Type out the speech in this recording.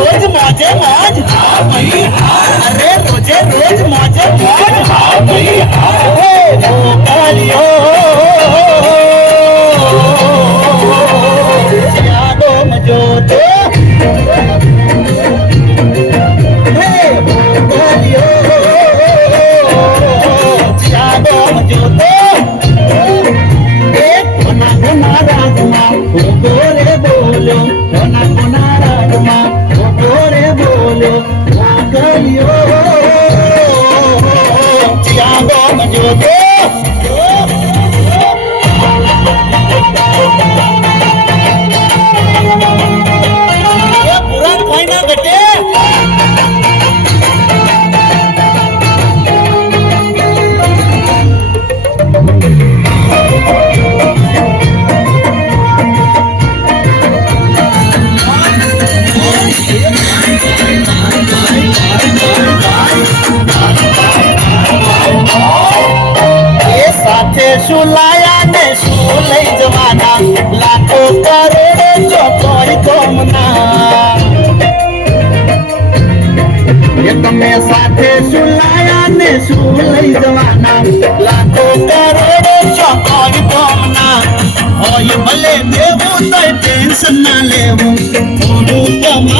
રોજ મોજે મોજ અરે રોજે રોજ મોજે મોજ મોકલ્યો યાદો મજો તો યાદો મજો તો કોના કોના રાજમાં ગોરે બોલ્યો કોના કોના રાજમાં ગોરે બોલ્યો મોકલ્યો યાદો મજો તો પુરાણ કોઈ ના ઘટે શું લાયા ને શું લઈ જવાના લાખો કરોડો જો કોઈ કોમના એ તમે સાથે શું લાયા ને શું લઈ જવાના લાખો કરોડો જો કોઈ કોમના હોય ભલે દેવું તો ટેન્શન ના લેવું થોડું કમા